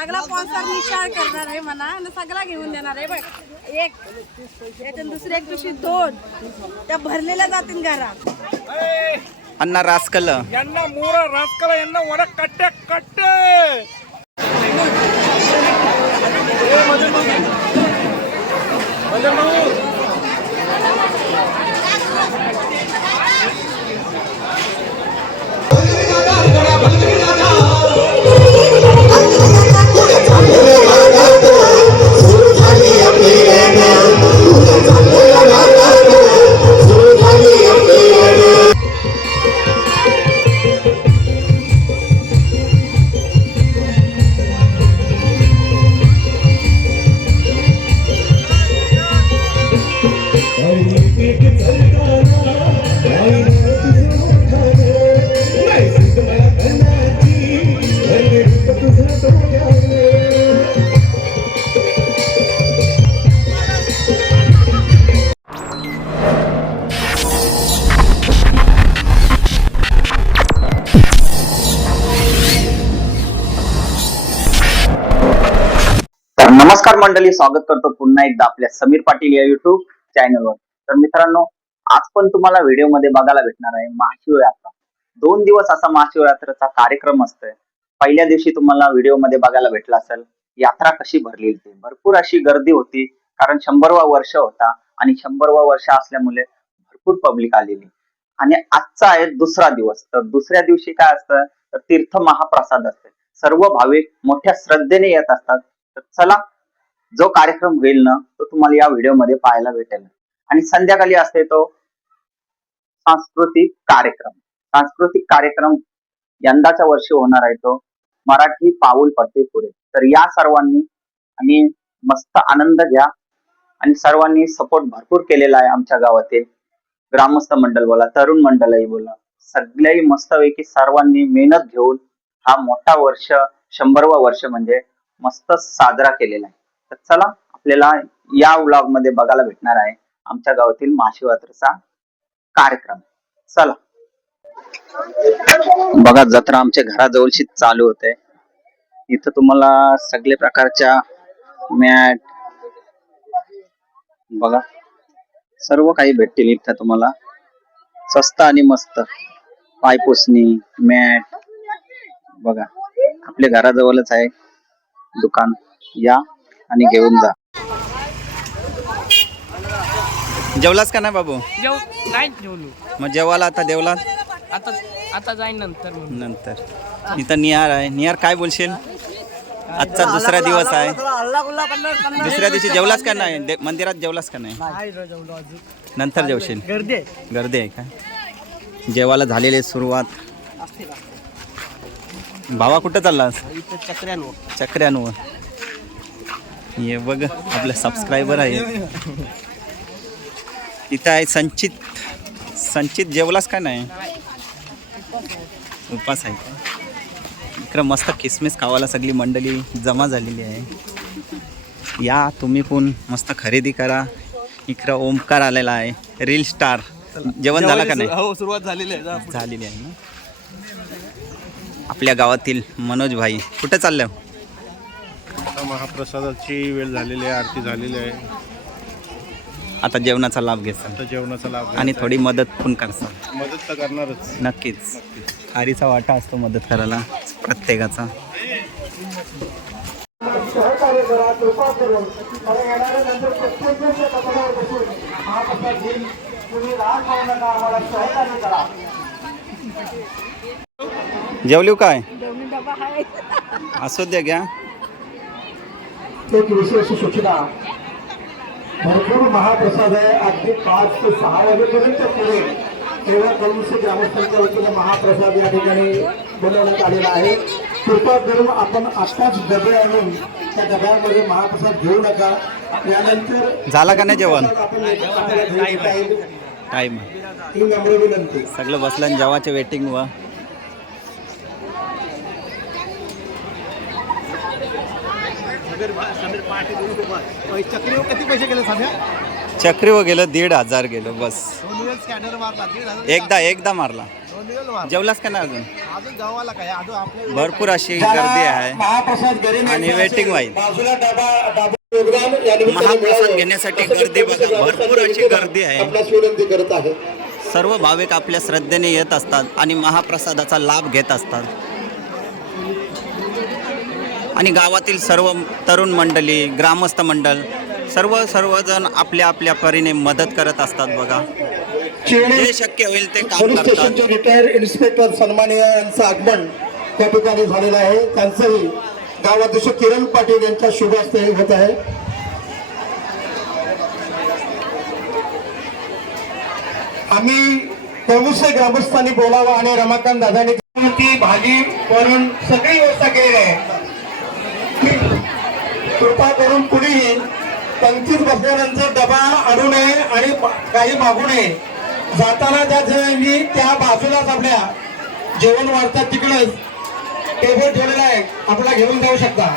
सगळा स्पॉन्सर निशाळ करणार आहे म्हणा आणि सगळा घेऊन देणार आहे बघ. एक याच्यात दुसरी एक पिशवी दोन. त्या भरलेल्या जातील घरात. अण्णा रासकल. यांना मोरा राजकला यांना वडा कट्टे कट्टे! तर मंडळी स्वागत करतो पुन्हा एकदा आपल्या समीर पाटील या युट्यूब चॅनलवर तर मित्रांनो आज पण तुम्हाला व्हिडिओमध्ये बघायला भेटणार आहे महाशिवयात्रा दोन दिवस असा महाशिवरात्रेचा कार्यक्रम असतोय. पहिल्या दिवशी तुम्हाला व्हिडिओमध्ये बघायला भेटला असेल यात्रा कशी भरली होती. भरपूर अशी गर्दी होती कारण शंभरवा वर्ष होता आणि शंभरवा वर्ष असल्यामुळे भरपूर पब्लिक आलेली. आणि आजचा आहे दुसरा दिवस. तर दुसऱ्या दिवशी काय असतं? तर तीर्थ महाप्रसाद असते. सर्व भाविक मोठ्या श्रद्धेने येत असतात. तर चला जो कार्यक्रम होईल ना तो तुम्हाला या व्हिडिओमध्ये पाहायला भेटेल. आणि संध्याकाळी असते तो सांस्कृतिक कार्यक्रम. सांस्कृतिक कार्यक्रम यंदाच्या वर्षी होणार आहे तो. मराठी पाऊल पडते पुढे. तर या सर्वांनी आणि मस्त आनंद घ्या. आणि सर्वांनी सपोर्ट भरपूर केलेला आहे आमच्या गावातील ग्रामस्थ मंडळ बोला तरुण मंडळही बोला सगळ्याही मस्तपैकी सर्वांनी मेहनत घेऊन हा मोठा वर्ष शंभरवा वर्ष म्हणजे मस्त साजरा केलेला आहे. तर चला आपल्याला या व्लॉगमध्ये बघायला भेटणार आहे आमच्या गावातील महाशिवरात्रीचा कार्यक्रम. चला. बघा जत्रा आमच्या घराजवळशी चालू होते. इथं तुम्हाला सगळे प्रकारच्या मॅट बघा सर्व काही भेटतील इथं तुम्हाला. स्वस्त आणि मस्त. पायपुसणी मॅट बघा आपल्या घराजवळच आहे दुकान. या आणि घेऊन जा. जेवलास का नाही बाबू? जेव नाही जेवलो. मग जेवायला आता देवला? आता आता जाईन नंतर. नंतर. इथं निहार आहे. निहार काय बोलशील? आजचा दुसरा दिवस आहे. दुसऱ्या दिवशी जेवलास का नाही? मंदिरात जेवलास का नाही? नंतर जेवशील. गर्दी आहे. गर्दी आहे का? जेवायला झालेली आहे सुरुवात. भावा कुठं चाललास? इथं चक्र्यांवर चक्र्यांवर ये बघ आपलं सबस्क्रायबर आहे इथं आहे संचित. संचित जेवलास का नाही? उपास आहे. का इकडं मस्त किसमिस खावायला सगळी मंडळी जमा झालेली आहे. या तुम्ही पण मस्त खरेदी करा. इकडं ओमकार आलेला आहे रील स्टार जेवण झालं का नाही? हो सुरुवात झालेली आहे. झालेली आहे ना? आपल्या गावातील मनोज भाई कुठं चाललं? आता महाप्रसादाची वेळ झालेली आहे आरती झालेली आहे. आता जेवणाचा लाभ घ्यायचा आता जेवणाचा लाभ आणि थोडी मदत पण करसा आहे. मदत तर करणारच. नक्कीच. खारीचा वाटा असतो मदत करायला प्रत्येकाचा. जेवलीव काय? असू द्या घ्या एक विशेष सूचना भरपूर महाप्रसाद आहे. अगदी पाच ते सहा वाजेपर्यंत पुढे तेव्हा कलुसी ग्रामस्थांच्या वतीने महाप्रसाद या ठिकाणी बनवण्यात आलेला आहे. कृपा करून आपण आत्ताच डबे आणून त्या डब्यामध्ये महाप्रसाद घेऊ नका. यानंतर झाला का नाही जेवण. टाईम ही नम्र विनंती. सगळं बसलं आणि जेवाच्या वेटिंग व चक्रीवर किती पैसे गेले सध्या? चक्री व गेलं दीड हजार गेलं बस. स्कॅनर मारला एकदा एकदा मारला. जेवलास का नाही अजून? अजून गावाला काय? अजून आपल्या भरपूर अशी गर्दी आहे. आणि या निमित्ताने महाप्रसाद. घेण्यासाठी गर्दी बघा, भरपूर अशी गर्दी आहे. सर्व भाविक आपल्या श्रद्धेने येत असतात आणि महाप्रसादाचा लाभ घेत असतात. आणि गावातील सर्व तरुण मंडळी ग्रामस्थ मंडळ सर्व सर्वजण आपल्या आपल्या परीने मदत करत असतात बघा. जे शक्य होईल ते काम करतात. इन्स्पेक्टर सन्माननीय यांचं आगमन त्या ठिकाणी झालेलं आहे. त्यांचंही गावाध्यक्ष किरण पाटील यांच्या शुभ हस्ते होत आहे. आम्ही प्रमुख ग्रामस्थांनी बोलावं आणि रमाकांत दादांनी ती भाजी वरून सगळी व्यवस्था केलेली आहे. कृपा करून कुणीही पंक्तीत बसल्यानंतर डबा आणू नये आणि काही मागू नये. जाताना त्या मी त्या बाजूलाच आपल्या जेवण वाढतात तिकडंच टेबल ठेवलेला आहे. आपला घेऊन जाऊ शकता.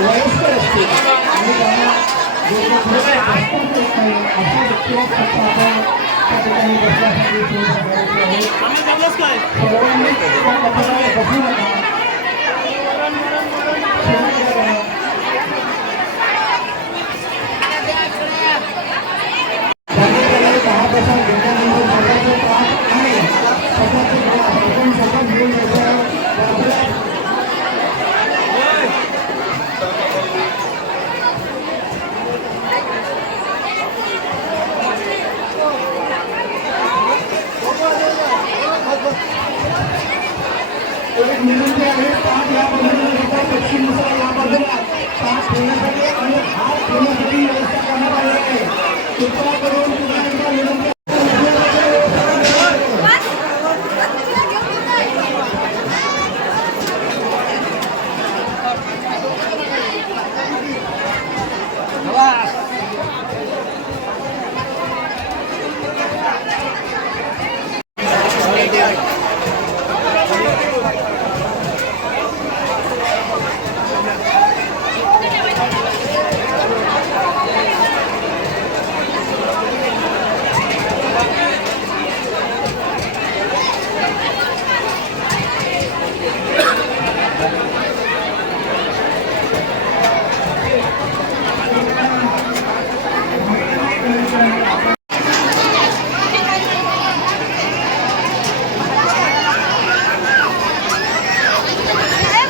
वयस्कर असते आणि त्यांना जे काही थोडं जास्त होत नाही, अशा व्यक्तीला फक्त आपण त्या ठिकाणी बसण्यासाठी सोय करायची आहे. सर्वांनी त्या कचऱ्यावर बसू नका. शांत राहा. त्यामुळे महाप्रसाद घेतल्यानंतर सगळ्याचे त्रास आहे. स्वतःचे त्रास आपण स्वतः घेऊन यायचं. बाजूला एक विनंती आहे ताट या बाजूला एका पक्षीनुसार या बाजूला ताट ठेवण्यासाठी आणि हात ठेवण्यासाठी व्यवस्था करण्यात आली आहे कृपया करून पुन्हा एकदा विनंती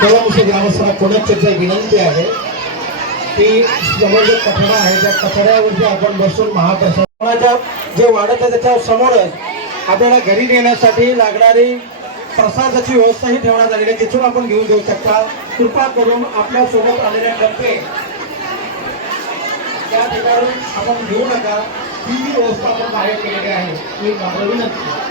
देवांशी ग्रामस्थांना विनंती आहे की समोर जे कठडा आहे त्या कठड्यावरती आपण बसून महाप्रसादाच्या जे वाढत आहे त्याच्या समोरच आपल्याला घरी नेण्यासाठी लागणारी प्रसादाची व्यवस्थाही ठेवण्यात आलेली आहे. तिथून आपण घेऊन जाऊ शकता. कृपा करून आपल्यासोबत आलेल्या डबे त्या ठिकाणी आपण घेऊ नका. ही व्यवस्था आपण बाहेर केलेली आहे. मी विनंती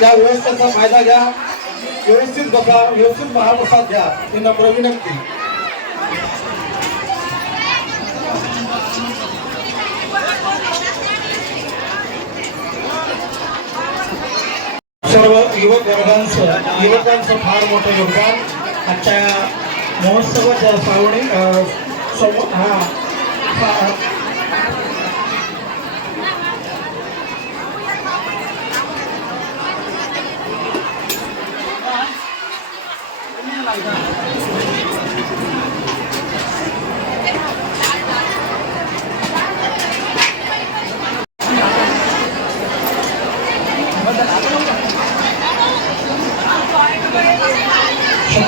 त्या व्यवस्थेचा फायदा घ्या. व्यवस्थित बघा व्यवस्थित महाप्रसाद घ्या. ही नम्र विनंती. सर्व युवक वर्गांचं युवकांचं फार मोठं योगदान आजच्या महोत्सवाच्या श्रावणी अं, हा.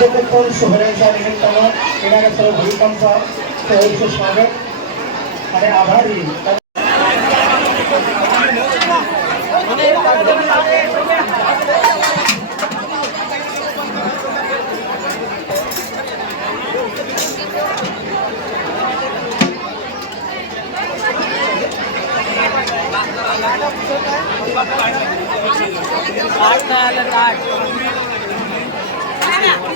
फा- शतकोत्तर सोहळ्याच्या निमित्तानं येणाऱ्या सर्व भाविकांचा सहर्ष स्वागत आणि आभारी दादा सोबत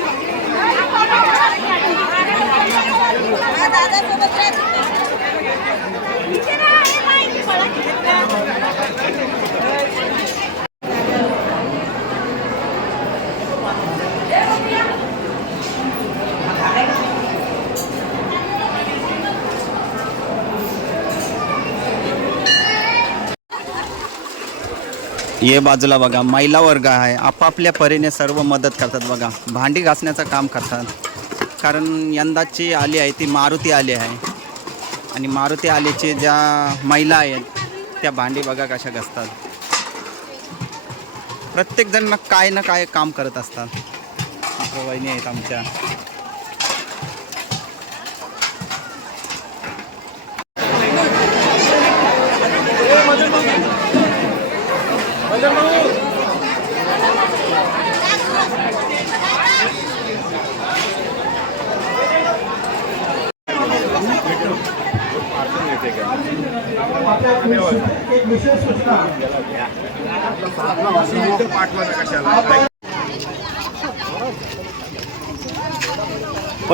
ये बाजूला बघा महिला वर्ग आहे. आपापल्या परीने सर्व मदत करतात बघा. भांडी घासण्याचं काम करतात. कारण यंदाची आली आहे ती मारुती आली आहे. आणि मारुती आलीचे ज्या महिला आहेत त्या भांडी बघा कशा घासतात. प्रत्येकजण ना काय ना काय काम करत असतात. इकडं वहिनी आहेत आमच्या. एक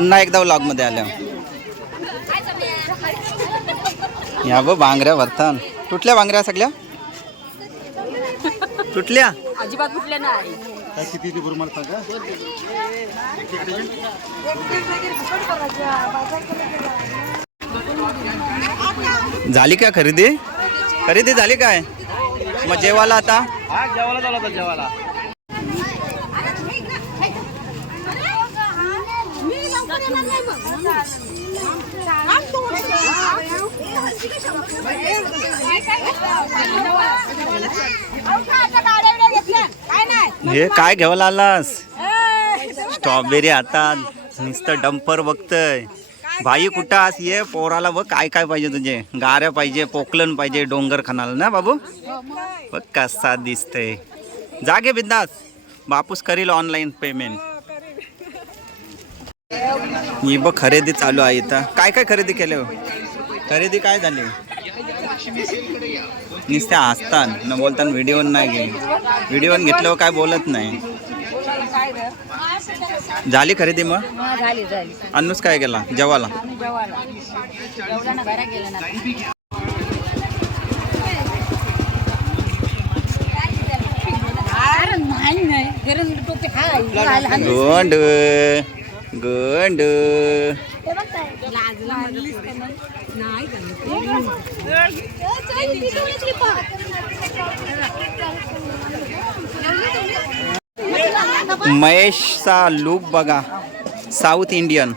पुन्हा एकदा व्लॉगमध्ये आल्या. या बघ बांगऱ्या भरतान तुटल्या बांगऱ्या सगळ्या? तुटल्या? अजिबात कुठल्या नाही. झाली का खरेदी? खरेदी झाली काय? मग जेवायला आता? जेवायला झाला होता जेवायला. हे काय घ्यायला आलास स्ट्रॉबेरी हातात नुसतं डंपर बघतय. भाई कुठं आस? ये पोराला बघ काय काय पाहिजे तुझे. गाऱ्या पाहिजे पोकलन पाहिजे डोंगर खानाला ना बाबू? बघ कसा दिसतंय. जागे बिंदास. बापूस करील ऑनलाईन पेमेंट ही बघ खरेदी चालू आहे इथं. काय काय खरेदी केले हो? खरेदी काय झाली? नुसत्या हसतान न बोलताना व्हिडिओ नाही घे व्हिडिओ घेतल्यावर काय बोलत नाही. झाली खरेदी मग? अन्नूस काय केला? जेवाला? जेवायला गंड. महेशचा लुक बघा. साऊथ इंडियन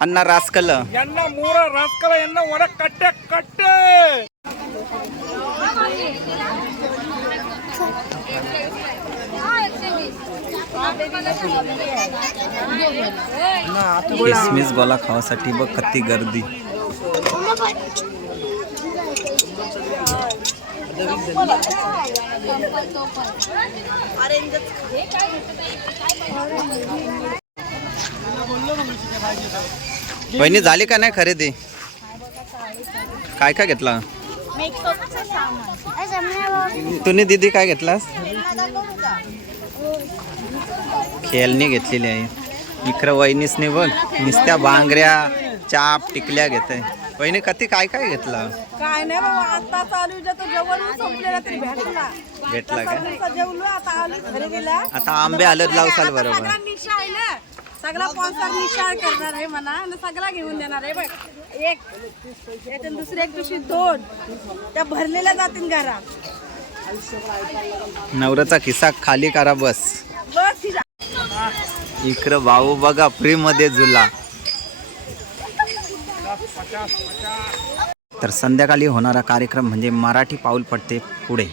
अण्णा रासकल. यांना मोरा रासकल यांना वडा कट्टे कट्टे! किसमिस गोला खावासाठी बघ कती गर्दी. बहिणी झाली का नाही खरेदी? काय काय घेतला? तुम्ही दीदी काय घेतलास? खेळणी घेतलेली आहे. इकडं वहिनीसने बघ नुसत्या बांगऱ्या चाप टिकल्या घेत आहे वहिनी कधी काय काय घेतलं? काय नाही बाबा आता चालू जे तो जेवण संपलेला तरी भेटला. भेटला का? जेवलो आता आलो घरी गेला आता आंबे आलेत लावसाल बरोबर. सगळा निशा आहे ना. सगळा स्पॉन्सर निशाळ करणार आहे म्हणा आणि सगळा घेऊन देणार आहे बघ. एक याच्यात दुसरी एक पिशवी दोन. त्या भरलेल्या जातील घरात. नवऱ्याचा खिस्सा खाली करा बस. बस इकडं भाऊ बघा फ्री मध्ये झुला. तर संध्याकाळी होणारा कार्यक्रम म्हणजे मराठी पाऊल पडते पुढे.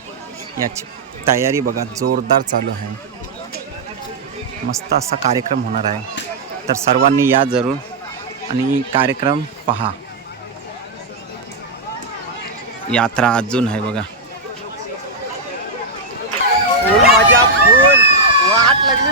याची तयारी बघा जोरदार चालू आहे. मस्त असा कार्यक्रम होणार आहे. तर सर्वांनी या जरूर आणि कार्यक्रम पहा. यात्रा अजून आहे बघा. माझ्या वाट लागली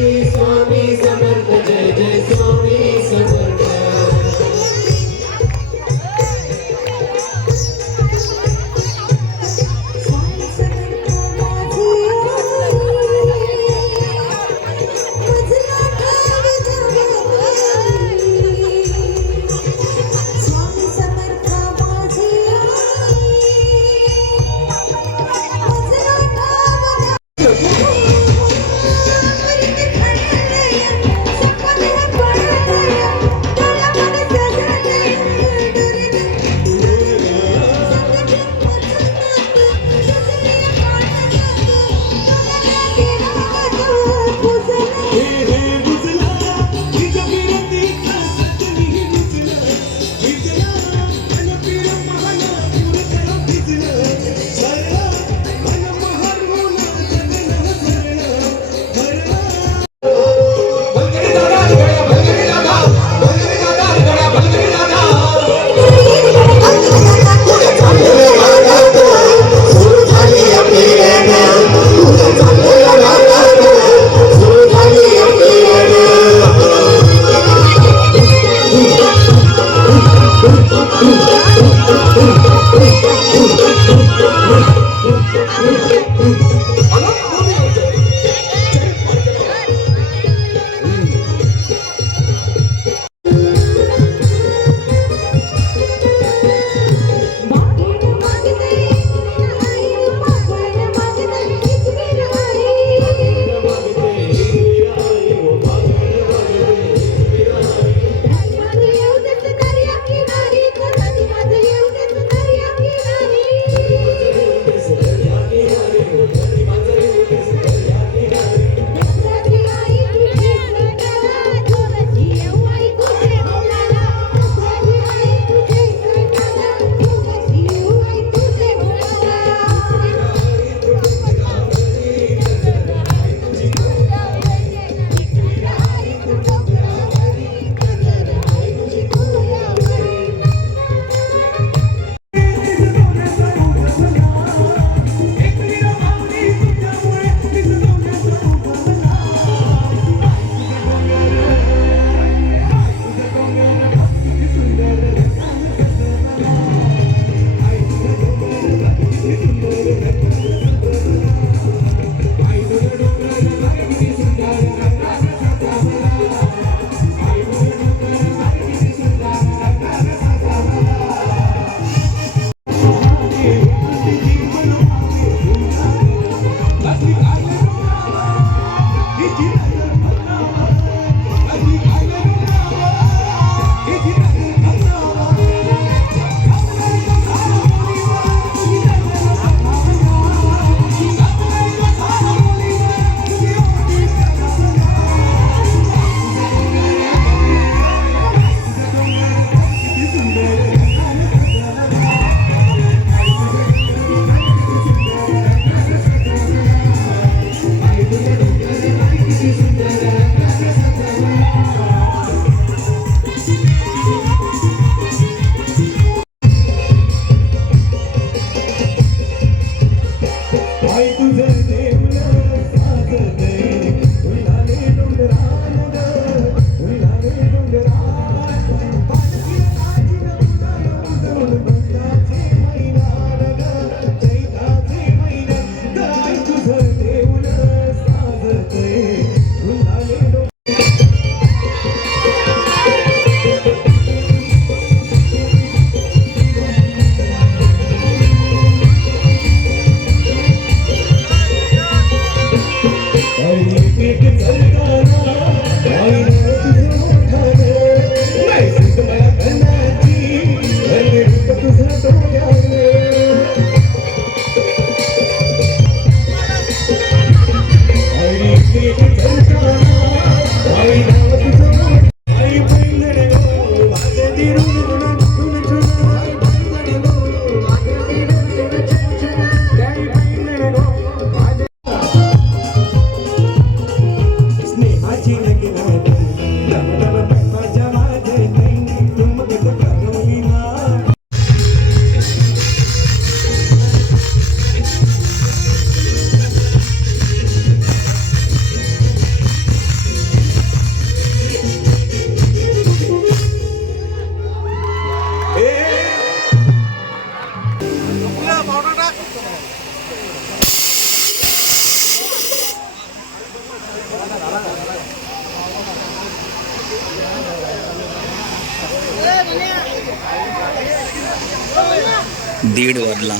दीड वाजला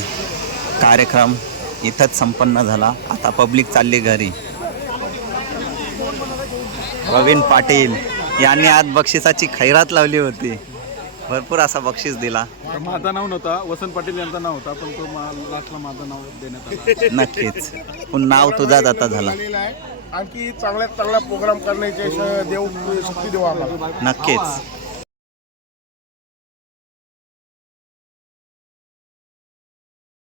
कार्यक्रम इथंच संपन्न झाला. आता पब्लिक चालली घरी. प्रवीण पाटील यांनी आज बक्षिसाची खैरात लावली होती. भरपूर असा बक्षीस दिला. माझं नाव नव्हता. वसंत पाटील यांचा नाव होता पण तो लास्टला माझं नाव देण्यात आलं. नक्कीच. पण नाव तुझाच आता झाला. आणखी चांगल्यात चांगला प्रोग्राम करण्याचे देव शक्ती देऊ आम्हाला. नक्कीच.